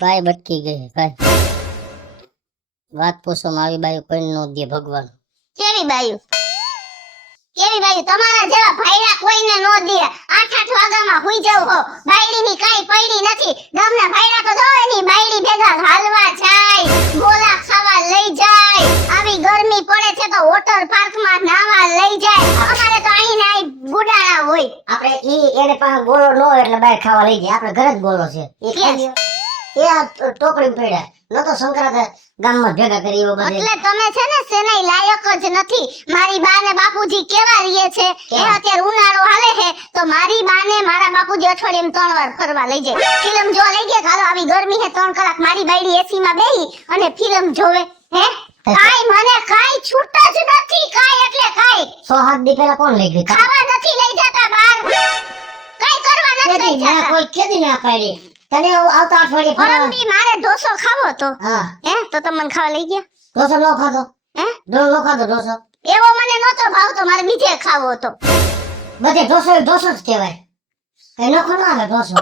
ભાઈ બટકી ગઈ ભાઈ. વાત પૂછવામાં આવી બાયું કોઈ નો દે ભગવાન. કેવી બાયું તમારા જેવા ભાઈડા કોઈને નો દે. 8-8 વાગામાં હુઈ જાવ હો. બાયડીની કાઈ પડી નથી. ગામના ભાઈડા તો જોવે ની બાયડી ભેગા હાલવા જાય, ગોલા ખાવા લઈ જાય. આવી ગરમી પડે છે તો વોટર પાર્કમાં નાવા લઈ જાય. અમારે તો અહીં ને અહીં ગુડાણા હોય. આપણે એને પાસે ગોળો નો એટલે બહાર ખાવા લઈ જાય. આપણે ઘરે જ ગોળો છે એ ખાઈ એ આ ટોપડી પડ્યા ન તો સંક્રાંત ગામમાં ભેગા કરી એવો બધે. એટલે તમે છે ને સેનાઈ લાયક જ નથી. મારી બા ને બાપુજી કેવા રીએ છે એ અત્યારે ઉનાળો હાલે છે તો મારી બા ને મારા બાપુજી અઠવાડિયામાં 3 વાર ફરવા લઈ જાય. ફિલ્મ જોવા લઈ ગયા. હાલો આવી ગરમી છે 3 કલાક મારી બાયડી એસી માં બેહી અને ફિલ્મ જોવે. હે કાઈ મને કાઈ છૂટ જ નથી. કાઈ એટલે કાઈ 6-7 દી પહેલા કોણ લઈ ગયું? ખાવા નથી લઈ જતા બહાર. કાઈ કરવા નથી લઈ જતા. કોઈ કેદી ના પાડી તને આવતા અઠવાડિયે પરમદી મારે ઢોસો ખાવો તો. હા હે તો તમને ખાવા લઈ ગયા? ઢોસો નો ખાધો. હે નો ખાધો ઢોસો. એવો મને નતો ભાવતો. મારે બીજે ખાવો હતો. બધે ઢોસો જ કહેવાય. કઈ નખો ના આવે ઢોસો.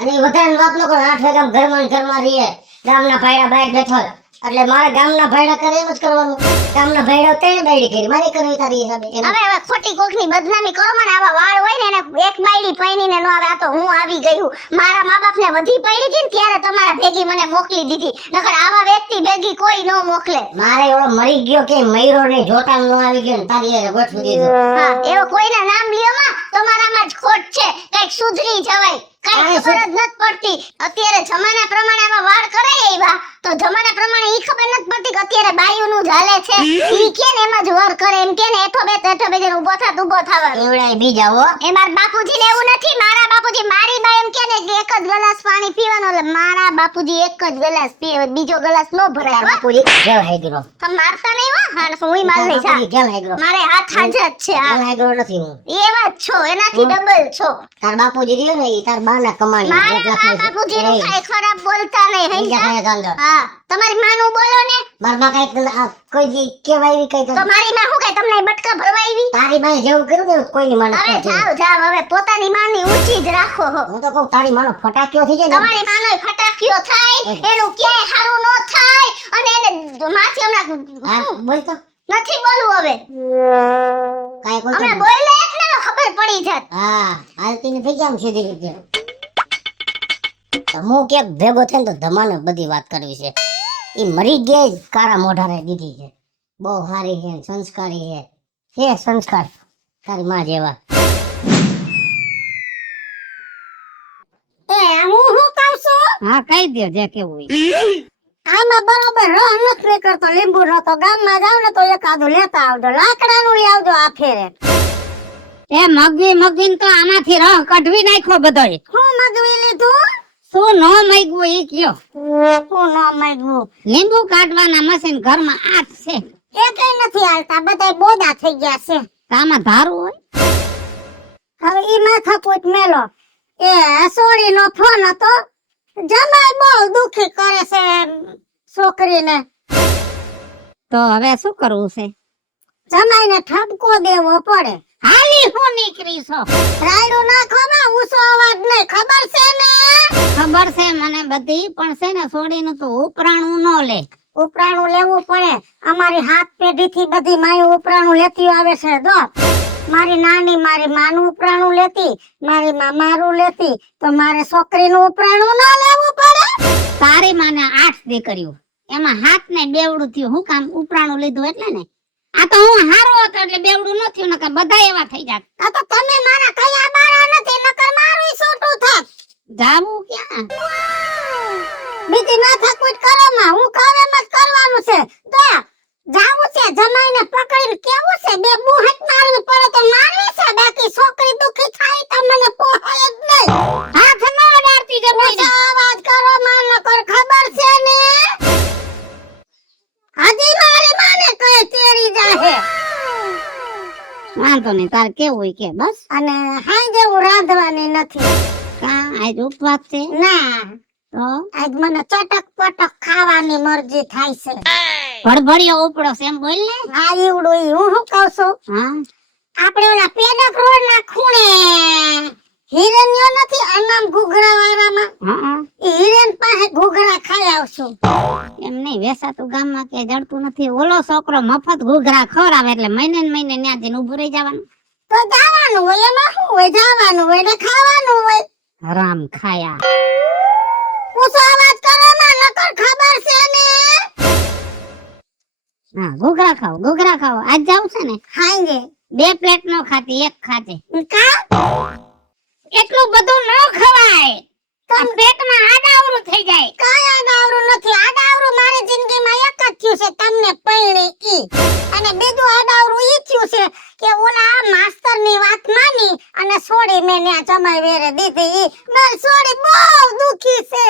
અને વધારે વાત ન કરો. 8 વાગ્યા ઘરમાં રહીએ. ગામના ભાઈડા બહાર બેઠો એટલે મારે ગામના ભાઈડા કરે એમ જ કરવાનું. ગામના ભાઈડા તેને બાયડી કરી મારે કરવી તારી હિસાબે. હવે ખોટી કોકની બદનામી કરો મને. આવા વાળ હોય ને એને એક બાયડી પૈણીને નો આવે. આ તો હું આવી ગયું. મારા મા બાપને વધી પડી હતી ને ત્યારે તમારા ભેગી મને મોકલી દીધી. નકર આવા વ્યક્તિ ભેગી કોઈ નો મોકલે. મારે એવો મરી ગયો કે મયરો ને જોટા નો આવી ગયો ને તારી એ ગોઠવી દીધું. હા એવો કોઈના નામ લ્યો માં તમારામાં જ ખોટ છે. કઈક સુધરી જવાય. કઈ ખબર જ નથી પડતી. અત્યારે જમાના પ્રમાણે આવા વાળ કરાય એવા તો જમાના પ્રમાણે ઈ ખબર નથી પડતી કે અત્યારે બાયુનું ચાલે છે. ઈ કેને એમાં જ વાર કરે એમ કેને એઠો બે જણ ઊભો થાત ઊભો થવાનું. એવડાય બીજા હો. એ મારા બાપુજી ને એવું નથી. મારા બાપુજી મારી બા એમ કેને કે એક જ ગ્લાસ પાણી પીવાનું. એટલે મારા બાપુજી એક જ ગ્લાસ પીવે બીજો ગ્લાસ નો ભરાય. બાપુજી ગેલ હાઈગ્રો. તમે મારતા નહીં હો. હા હું માર લઈ જા. ગેલ હાઈગ્રો. મારે હાથ હાજર છે. આ ગેલ હાઈગ્રો નથી હું. એવા જ છો. એનાથી ડબલ છો. તાર બાપુજી રહ્યો ને ઈ તાર બાના કમાણી. મારા બાપુજી નું કઈ ખરાબ બોલતા નહીં. હા તમારી માનું બોલો ને. માર માં કઈ કોઈ દી કેવાય કઈ તો મારી માં હું કઈ તમને બટકા ભરવા આવી? તારી માં જેવું કર્યું ને કોઈની માં હવે જાવ હવે પોતાની માની ઊંચી જ રાખો. હું તો કહું તારી માનો ફટાક્યો થઈ જાય ને. તમારી માનો ફટાક્યો થાય એનું ક્યાંય સારું ન થાય. અને એને માથી હમણાં બોલ તો નથી બોલવું હવે. કાઈ કોઈ અમે બોલે એટલે ખબર પડી જાત. હા હાલતી ને થઈ જામ સીધી રીતે. હું કે ભેગો થઈને તો ધમાને બધી વાત કરવી છે. ઈ મરી ગઈ કારા મોઢારે દીધી છે. બહુ સારી છે સંસ્કારી છે. સંસ્કાર તારી માં જેવા. હું કહું છું હા કહી દે જે કેવું હોય. આમાં બરોબર રહ નથી કરતો. લીંબુ નો તો ગામમાં જાવ ને તો એકાદું લેતા આવજો. લાકડાનું લઈ આવજો આ ફેરે. એ મગવી તો આમાંથી રહ કઢવી નાખ્યો બધોય. હું મગવી લીધું? શું નો મગ્યું ઈ કયો. હું ન મગવું. લીંબુ કાઢવાના મશીન ઘરમાં 8 છે. એ કઈ નથી હાલતા. બધાય બોદા થઈ ગયા છે. આમાં ધારું હોય. હવે ઈ માથા પૂટ મેલો. એ સોડી નો ફોન હતો. જમાઈ બહુ દુખી કરે છે છોકરીને. તો હવે શું કરવું છે? જમાઈને ઠપકો દેવો પડે. હાલી હું નીકળી છો. રાયડું નાખો માં ઊંચો અવાજ નહીં. ખબર છે ને? ખબર છે મને બધી પણ છે ને સોડીનું તો ઉપરાણું નો લે. ઉપરાણું લેવું પડે. અમારી હાથ પેઢી થી બધી માયું ઉપરાણું લેતી આવે છે. જો મારી નાની મારી માનું ઉપરાણું લેતી, મારી માં મારું લેતી. તો મારે છોકરીનું ઉપરાણું ના લેવું પડે? તારી માને 8 દીકરીઓ એમાં હાથ ને બેવડું થયું. હું કામ ઉપરાણું લીધું એટલે ને. આ તો હું હારો હતો એટલે બેવડું ન થયું. નકર બધા એવા થઈ જાત. આ તો તમે મારા કયા બારા નથી. નકર મારું છોટું થાત. જાવું ક્યાં? બીજી માથા કૂટ કરો માં. હું કહું એમ જ કરવાનું છે. તો જાવું છે જમાઈને પકડીને કેવું છે. બે બુહટ મારવી પડે તો મારવી છે. બાકી છોકરી દુખી થાય તો મને પોહાય જ નહીં. હાથ ન અડાડતી જમાઈને. અવાજ કરો માં. નકર ખબર છે ને હજી મારી માને કઈ તેડી જાહે. વાંધો નહીં તાર કેવું હોય કે બસ. અને હાઈ જેવું રાંધવાની નથી. કા આજ ઉપવાસ છે? ના તો આજ મને ચટક પટક ખાવાની મરજી થાય છે. ભડભડિયો ઉપડો છે એમ બોલ ને. હા ઈવડું ઈ હું શું કહું છું. હા આપણે ઓલા પેડક રોડ ના ખૂણે હિરણ્યો નથી આમ ઘૂઘરા વાળામાં હા હિરેન પાસે ઘૂઘરા ખાઈ આવશું. એમ નહીં વેસાતું ગામમાં કે જડતું નથી. ઓલો છોકરો મફત ઘૂઘરા ખવડાવે એટલે મહિને ને મહિને ન્યા જઈને ઊભું રહી જવાનું. તો જવાનું હોય એમાં શું હોય? જવાનું હોય ને ખાવાનું હોય. હરામ ખાયા. પૂછો અવાજ કરો માં, નકર ખબર છે ને. હા ઘૂઘરા ખાઓ આજ જાવ છે ને હાંજે 2 પ્લેટ નો ખાતી 1 ખાતી. કા એટલું બધું ન ખવાય. આ પેટમાં આડાવરું થઈ જાય. કાંઈ આડાવરું નથી. આડાવરું મારી જિંદગીમાં એક જ થયું છે, તમને પૈણી ઈ. અને બીજું આડાવરું ઈ થયું છે કે ઓલા માસ્તરની વાત માની અને છોડી મેં ન્યા જમાઈ વેરે દીધી. ઈ મારી છોડી બહુ દુખી છે.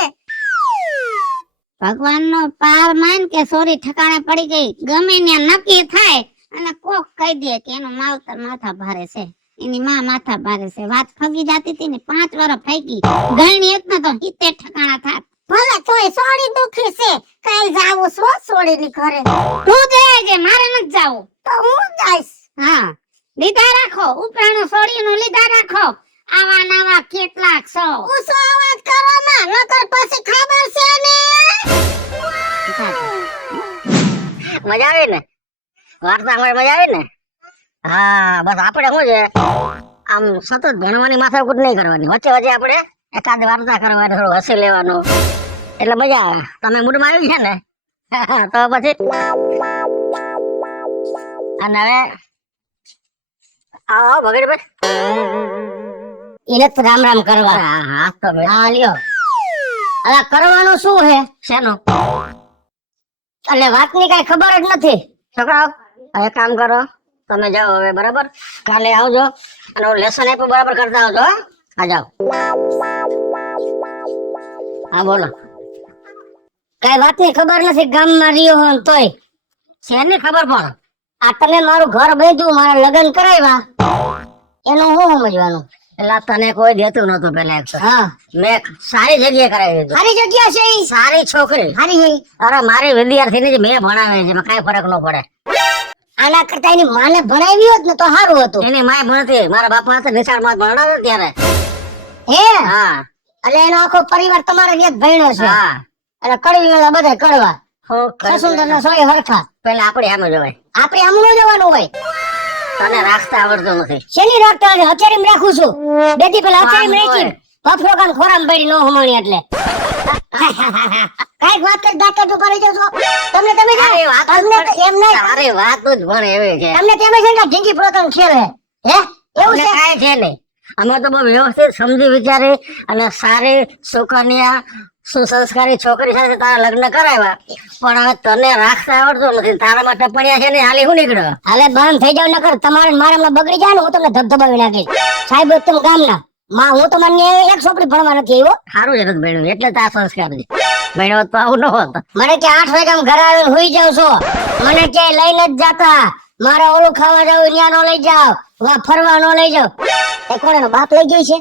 ભગવાનનો પાર માન કે સોરી ઠકાણે પડી ગઈ. ગમે ત્યાં નક્કી થાય અને કોક કહી દે કે એનું માવતર માથા ભારે છે, એની માં માથા ભારે છે. વાત ફગી જાતી હતી ને 5 વર્ષ ફાકી ગણી એક ને તો 70 ઠકાણા થાત. ભલે તોય છોડી દુખી છે. કાલ જાવું છો છોડીની ઘરે? તું જાય છે, મારે નથી જાવું. તો હું જઈશ. હા લીધા રાખો, ઉપરાણું સોડીનું લીધા રાખો. આવા નવા કેટલાક છો. ઊંચો અવાજ કરો માં, નકર પછી ખબર છે ને. મજા આવી ને વાર્તા માં મજા આવી ને? હા બસ આપણે શું છે આમ સતત ભણવાની માથાકૂટ નહીં કરવાની, વચ્ચે વચ્ચે આપણે એકાદ વાર્તા કરવાની, થોડું હસી લેવાનું એટલે મજા આવે. તમે મૂડમાં આવી છે ને તો પછી અને હવે આવો ભગડભાઈ એને તો રામ રામ કરવા. હા તો હા લ્યો હવે કરવાનું શું હે શેનું એટલે વાતની કઈ ખબર જ નથી. છોકરાઓ હવે કામ કરો, તમે જાઓ હવે બરાબર. કાલે આવજો અને લેસન આપ્યું બરાબર કરતા આવજો. હા આ જાઓ. હા બોલો. કઈ વાતની ખબર નથી ગામમાં રહ્યો હો તોય શેની ખબર પણ આ તમે મારું ઘર બાંધ્યું, મારા લગ્ન કરાવ્યા એનું શું સમજવાનું? એટલે તને કોઈ દેતું નતું પેલા. હા મેં સારી જગ્યાએ કરાવી દીધું. સારી જગ્યા છે ઈ? સારી છોકરી સારી છે. અરે મારી વિદ્યાર્થીની જ મેં ભણાવે છે, એમાં કઈ ફરક ન પડે. આના કરતા એની માને ભણાવી હોત ને તો સારું હતું. એની માય ભણતી, મારા બાપા હતા નિશાળમાં ભણાવતા ત્યારે. હે હા એટલે એનો આખો પરિવાર તમારે ત્યાં ભણ્યો છે. હા એટલે કડવી વાળા બધા કડવા, સસુંદર ના સોય હરખા. પેલા આપણે આમ જોવાય, આપણે આમ ન જવાનું હોય. તને રાખતા આવડતું નથી. શેની રાખતા આવડે? હથેળીમાં રાખું છું. બેટી પેલા હથેળીમાં રાખી પફરો કાન ખોરામ પડી નો હમણી એટલે કાઈક વાત કરી દાંત ઉપર રહી જાવ છો તમે. તમે તમને એમ નહીં. અરે વાત જ ભણ એવી છે. તમને તેમ છે કે ઢીંગી પ્રોતન ખેલ હે એવું છે? કાઈ છે નહીં. અમે તો બહુ વ્યવસ્થિત સમજી વિચારી અને સારી સુકન્યા સુસંસ્કારી છોકરી સાથે તારા લગ્ન કરાવ્યા, પણ હવે તને રાખતા આવડતું નથી. તારામાં ટપણિયા છે ને હાલી હું નીકળ્યો. હાલે બંધ થઈ જાવ નકર તમારે મારામાં બગડી જાય ને હું તમને ધબધબાવી નાખીશ. સાહેબ તમે ગામના માં હું તો મને એક છોકરી ભણવા નથી આવ્યો. સારું છે ભણ્યું એટલે તો આ સંસ્કાર છે. ભણ્યો તો આવું ન હોત. મને કે 8 વાગ્યા ઘરે આવીને હુઈ જાવ છો, મને ક્યાંય લઈને જ જાતા. મારે ઓલું ખાવા જાવ ત્યાં નો લઈ જાવ, વા ફરવા નો લઈ જાવ. એ કોણ બાપ લઈ ગઈ છે?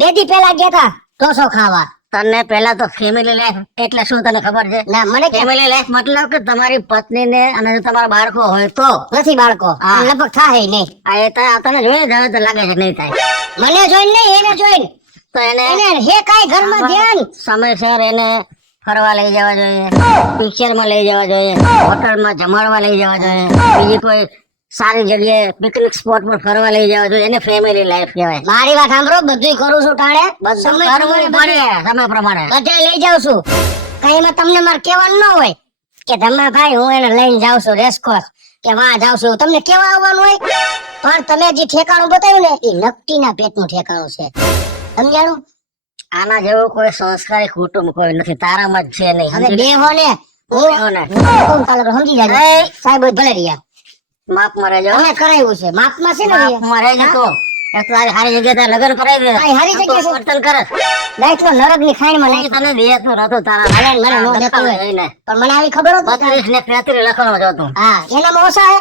2 દી પહેલા ગયા તા ઢોસો ખાવા. તને પેલા તો ફેમિલી લાઈફ એટલે શું તને ખબર છે? ના મને ફેમિલી લાઈફ મતલબ કે તમારી પત્ની ને અને જો તમારા બાળકો હોય તો. નથી બાળકો લગભગ થાય નહીં. આ એ તને જોઈ જ હવે તો લાગે છે નહીં થાય. મને જોઈને નહીં એને જોઈને તો એને હે કાઈ ઘરમાં ધ્યાન સમયસર એને ફરવા લઈ જવા જોઈએ, પિક્ચર માં લઈ જવા જોઈએ, હોટલ માં જમાડવા લઈ જવા જોઈએ, બીજી કોઈ સારી જગ્યાએ પિકનિક સ્પોટ પર ફરવા લઈ જવા જોઈએ. એને ફેમિલી લાઈફ કહેવાય. મારી વાત સાંભળો, બધું કરું છું ટાણે, બધું કરવું પડે સમય પ્રમાણે બધે લઈ જાઉં છું. કઈ એમાં તમને મારે કહેવાનું ન હોય કે તમે ભાઈ હું એને લઈને જાઉં છું રેસકોર્સ કે વાં જાઉં છું, તમને કેવા આવવાનું હોય. પણ તમે જે ઠેકાણું બતાવ્યું ને એ નકટીના પેટનું ઠેકાણું છે, સમજાણું? આના જેવું કોઈ સંસ્કારી કુટુંબ કોઈ નથી, તારામાં જ છે નહીં. હવે બેહો ને હું સમજી જાય સાહેબ ભલે રહ્યા માપ માં રહેજો. અમે કરાવ્યું છે માપ માં છે ને માપ માં રહેજો. તો હારી જગ્યાએ લગ્ન કરાવી દે. હારી જગ્યાએ વર્તન કરે દાખલો નરક ની ખાણ માં નહીં. તને દેતું નતું તારા મને નો દેતો હોય પણ મને આવી ખબર હોત 32 ને 33 લખવાનું જોતું. હા એનામાં ઓછા હે.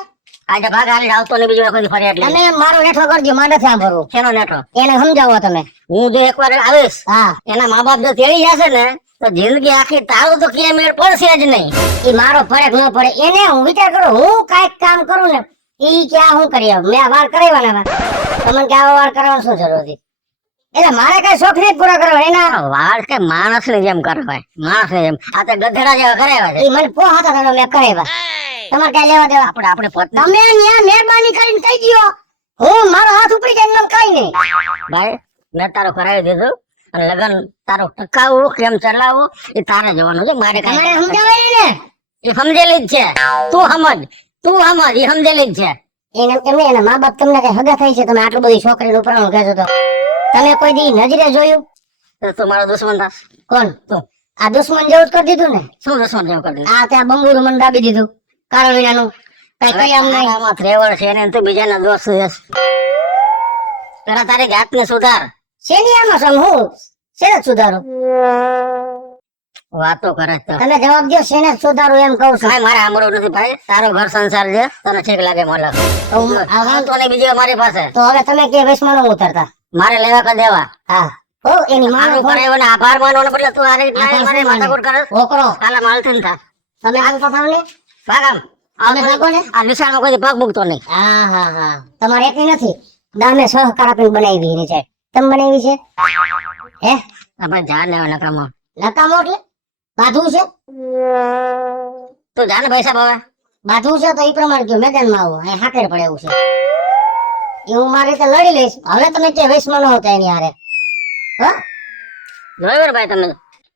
આજે ભાગ હાલી આવતો ને બીજો કોઈ ફરી એટલે તમે મારો નેઠો કરજો. માં નથી સાંભળવું. કેનો નેઠો? એને સમજાવો તમે. હું જો એકવાર આવીશ હા એના મા બાપ જો તેડી જશે ને તો જિંદગી આખી તારું તો ક્યાં મેળ પડશે જ નહીં. એ મારો ફરક ન પડે એને હું વિચાર કરું. હું કાઈક કામ કરું ને ઈ ક્યાં હું કરી મેં વાર કરાવવાના તમને કે આવા વાર કરવાની શું જરૂર હતી? એટલે મારે કઈ શોખ નહીં પૂરા કરવા એના વાળ કે માણસ ની જેમ કરાવાય, માણસ ની જેમ. આ તો ગધેડા જેવા કરાવ્યા છે. એ મને પોહાતા હતા મેં કરાવ્યા. તમારે કઈ લેવા દેવા? આપણે પત્ની તમે ન્યા મહેરબાની કરીને કહી દ્યો, હું મારો હાથ ઉપડી જાય એમ કઈ નહીં. ભાઈ મેં તારો કરાવી દીધું અને લગન તારો ટકાવવું કેમ ચલાવવું એ તારે જોવાનું છે. મારે તમારે કઈ સમજાવાય ને એ સમજેલી જ છે. તું સમજ એ સમજેલી જ છે. એમને એના મા બાપ તમને કઈ હગા થાય છે? તમે આટલું બધી છોકરી ઉપરાણું કહેશો તો તમે કોઈ દી નજરે જોયું? તો તું મારો દુશ્મન થાસ. કોણ? તું. આ દુશ્મન જેવું જ કરી દીધું ને. શું દુશ્મન જેવું કરી દીધું? આ ત્યાં બંગુરું મને દાબી દીધું કારણ વિનાનું. કઈ કઈ આમ નહીં. આમાં ત્રેવડ છે ને તું બીજાના દોસ્ત છે. પેલા તારી જાતને સુધાર. શેની આમાં સમ હું શેને સુધારું? વાતો કરે છે તો. તમે જવાબ દો શેને સુધારું એમ કહું છું. કાંઈ મારે સાંભળવું નથી ભાઈ. તારો ઘર સંસાર છે, તને ઠીક લાગે મોલા. તો હું આ વાત- વાંધો નહીં બીજી મારી પાસે. તો હવે તમે કે વેસમાં ન ઉતરતા. મારે લેવા કે દેવા. હા ઓ એની માનો મારું કરાવ્યો ને આભાર માનવાનો બદલે તું આ રીતના આભાર મારી શું માને? માથાકૂટ કરે. ઓકરો કાલે માલતી ન થા. તમે આગતા થાવ ને. ભાગ આમ. તમે ભાગો ને. આ નિશાળમાં કોઈ દી પગ મૂકતો નહીં. હા હા હા તમારે એટલી નથી. દામે સહકાર આપીને બનાવી એની છે. તમે બનાવી છે હે? આપણે જા લેવા નકામો. નકામો એટલે બાધું છે. તું જા ને પૈસા ભાવે. બાધું છે તો એ પ્રમાણે કયો મેદાનમાં આવો અહીં હાકેર પડે એવું છે. એ હું મારી રીતે લડી લઈશ. હવે તમે કે વેસમાં ન હોતા એની હારે. હા જોયું ને ભાઈ તમે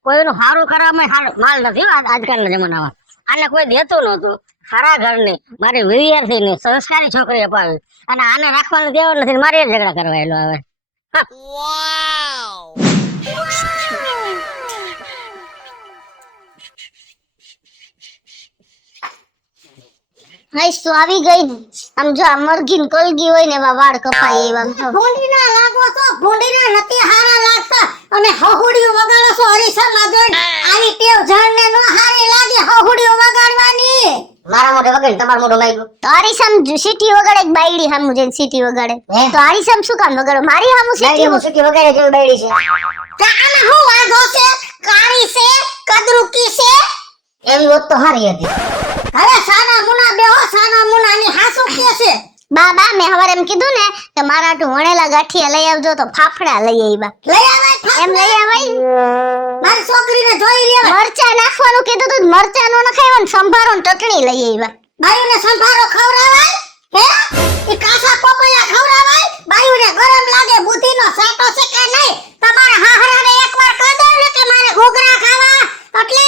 કોઈનું સારું કરવામાં માલ નથી હો આજકાલના જમાનામાં. આને કોઈ દેતું નહોતું. સારા ઘરની મારી વિદ્યાર્થીની સંસ્કારી છોકરી અપાવી અને આને રાખવાનું દેવું નથી ને મારે એ ઝઘડા કરવા એલો હવે. હાઈસ તો આવી ગઈ ને. આમ જો આ મરઘીન કલગી હોય ને એવા વાળ કપાય એવા આમ જો. ભૂંડીના લાગો તો ભૂંડીના નથી હારા લાગતા અને હહુડીઓ વગાડો છો હરીસામાં જોઈને. આવી ટેવ જણને નો હારી લાગે હહુડીઓ વગાડવાની. મારા મોઢે વગાડી તમારા મોઢે લાગ્યું. તો આરીસામ સીટી વગાડે એક બાયડી હામું જઈને સીટી વગાડે. હે? તો આરીસામ શું કામ વગાડો? મારી હામું સીટી લાઈડી મુસકી વગાડે જેવી બાયડી છે. આમાં હું વાંધો છે? કાળી છે કદરુકી છે એમ હોત તો હારી હતી. હવે સાના મુના બેહો સાના મુના ની હાસુ કે છે. બા મેં હવારે એમ કીધું ને કે મારા આટલું વણેલા ગાંઠિયા લઈ આવજો તો ફાફડા લઈ આવ્યા. લઈ આવાય એમ લઈ આવાય. મારી છોકરીને જોઈ લેવાય. મરચા નાખવાનું કીધું તું મરચા નો નખાય ને સંભારો ને ચટણી લઈ આવ્યા. બાયુને સંભારો ખવરાવાય હે? ઈ કાસા પપૈયા ખવરાવાય? બાયુને ગરમ લાગે બુદ્ધિનો સાટો છે કે નહીં? તમારા હાહરાને એકવાર કહી દો ને કે મારે ઘૂઘરા ખાવા એટલે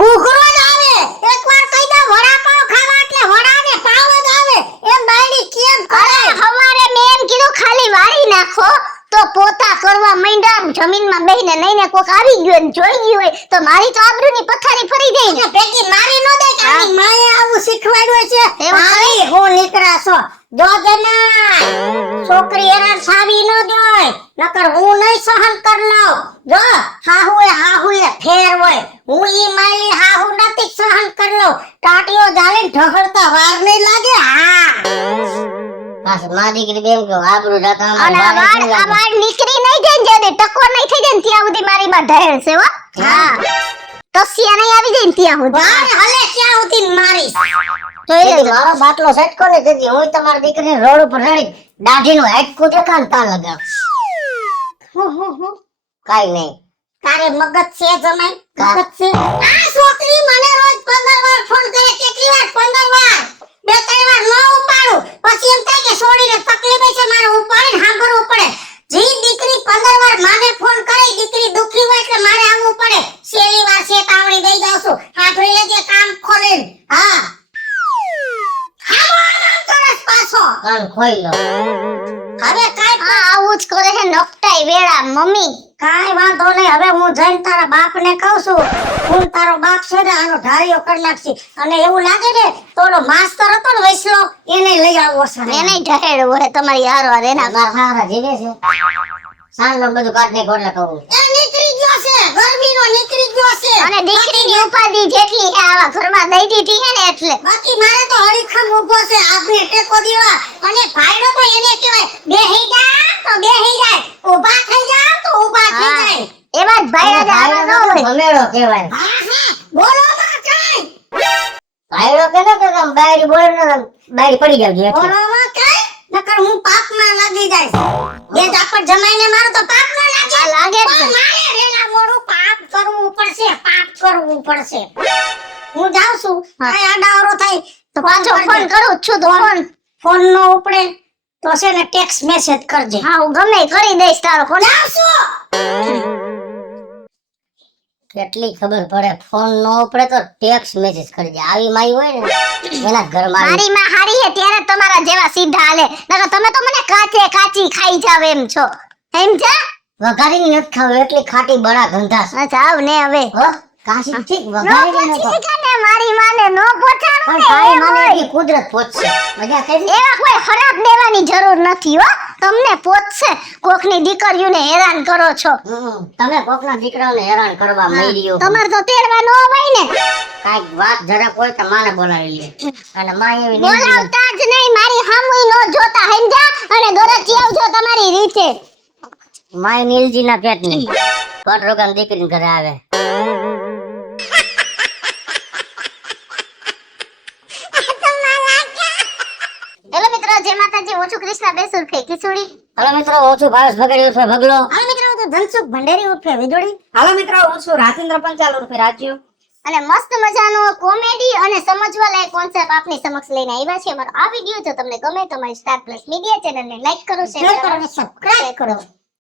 ઘૂઘરો જ આવે. એકવાર કહી દો વડાપાવ ખાવા એટલે વડાને પાવ જ આવે. એમ બાયડી કેમ કરે? હવારે મેં એમ કીધું ખાલી વાળી નાખો તો પોતા કરવા માંડ્યા. જમીનમાં બેહીને નહીં ને કોક આવી ગયો ને જોઈ ગયું હોય તો મારી તો આબરૂની પથારી ફરી જાય ને. ભેગી મારી નો દે કે આની માએ આવું શીખવાડ્યું છે. એવું મારી હું નીકળા છો જો જના છોકરી એના સાવી નો જોય નકર હું નહીં સહન કર લઉં. જો હાહુએ ફેર હોય હું ઈ માયલી હાહુ નથી સહન કર લઉં. ટાટીઓ જાળીને ઢહળતા વાર નહીં લાગે. હા બસ માં દીકરી બેન કે આબરૂ જાતા અને આ વાળ નીકળી નહીં જાય ને જ્યાં ટકો નહીં થઈ જાય ને ત્યાં સુધી મારી માં ઢહેળ છે હો. હા તસિયા નહીં આવી જાય ને ત્યાં સુધી. વાર હલે ક્યાં સુધી મારીશ. જોઈ લેજો. મારો બાટલો સેટકો ને તેથી હું તમારી દીકરીને રોડ ઉપર રડી દાઢીનું હાડકું દેખાન તા લગાવ. કાઈ નહીં. તારે મગજ છે જમાઈ? મગજ છે? આ છોકરી મને રોજ 15 વાર ફોન કરે. કેટલી વાર? 15 વાર. 2-3 વાર ન ઉપાડું પછી એમ થાય કે છોડીને તકલીફ છે મારે ઉપાડીને સાંભળવું પડે. જી દીકરી 15 વાર માને ફોન કરે દીકરી દુખી હોય એટલે મારે આવવું પડે. છેલ્લી વાર શેતાવણી દઈ દઉં છું. સાંભળી લેજે કામ ખોલીને. હા કાન ખોઈ લો. હવે કાઈ હા આવું જ કરે છે નકટાઈ વેળા મમ્મી. કાઈ વાંધો નહીં. હવે હું જઈને તારા બાપને કહું છું હું તારો બાપ છે ને આનો ઢાળિયો કરી નાખશે અને એવું લાગે ને તો ઓલો માસ્તર હતો ને વૈષ્ણવ એને લઈ આવવો છે. એને ઢહેળ હોય તમારી હારો હારે એના. મારા હારા જીવે છે. સાંજનો બધું કાઢને ગોળે કહું. એ નીકળી ગયો છે. ગરમીનો નીકળી ગયો છે. અને દીકરીની ઉપાધિ જેટલી છે આવા ઘરમાં દઈ દીધી છે ને એટલે. બાકી મારે તો હરીખમ ઊભો છે આપને ટેકો દેવા અને ભાઈડો તો એને કહેવાય બેહી જા તો બેહી જાય ઊભા થઈ જા તો ઊભા થઈ જાય. એવા જ ભાઈડા જ આવા ન હોય. ભમેડો કહેવાય. બોલો માં કાઈ ભાઈડો કે ને કે બાયરી બોલે ને બાયરી પડી જાવ. બોલો માં કાઈ નકર હું પાપમાં લાગી જાય. બે ઝાપટ જમાઈને મારો તો પડશે. હું જાઉં છું, હા. આ આડાઅવળો થાય તો પાછો ફોન કરું જ છું તો ફોન નો ઉપડે તો છે ને ટેક્સ્ટ મેસેજ કરજે. હા હું ગમે ઈ કરી દઈશ તારો ફોન. કેટલી ખબર પડે, ફોન નો ઉપડે તો ટેક્સ્ટ મેસેજ કરજે. આવી માઈ હોય ને એના ઘરમાં આવી. મારી માં હારી હે ત્યારે તમારા જેવા સીધા હાલે, નકર તમે તો મને કાચે કાચી ખાઈ જાવ એમ છો. સમજ્યા? વઘારીને નથી ખાવું, એટલી ખાટી બળા ગંધાશ. અચ્છા આવ ને હવે હો કાશી ઠીક નો વઘારીને ન પોચી ખાવ. કે ને મારી માને નો પોચાણું પણ ને તારી એમ માને હોય. એટલી કુદરત પહોંચશે. મજા કરી. એવા કોઈ ખરાબ દેવાની જરૂર નથી હો, તમને પોચશે. કોકની દીકરીઓને હેરાન કરો છો. તમે કોકના દીકરાઓને હેરાન કરવા માંડ્યો. તમારે તો તેડવા નો હોય ને. કાંઈક વાત જરાક હોય તો માને બોલાવી લે. અને માં એવી નીંદી બોલાવતા જ નહીં, મારી સામુય નો જોતા સમજ્યા, અને ગરજી આવજો તમારી રીતે. માય નીલજીના પેટની કટરોગાન દીકરીને ઘરે આવે. હેલો મિત્રો, જય માતાજી. હું છું કૃષ્ણા બેસુર ફે ખીચુડી. હાલો મિત્રો, હું છું ભાવેશ ભગડી ઉર્ફે ભગલો. હાલો મિત્રો હું તો ધનસુખ ભંડેરી ઉર્ફે વીજળી. હાલો મિત્રો, હું છું રાજેન્દ્ર પંચાલ ઉર્ફે રાજ્યો. અને મસ્ત મજાનો કોમેડી અને સમજવા લાયક કોન્સેપ્ટ આપની સમક્ષ લઈને આવ્યા છે. અમારો આ વિડીયો જો તમને ગમે તો અમારી સ્ટાર પ્લસ મીડિયા ચેનલને લાઈક કરો, શેર શેર કરો કરો અને સબસ્ક્રાઇબ કરો.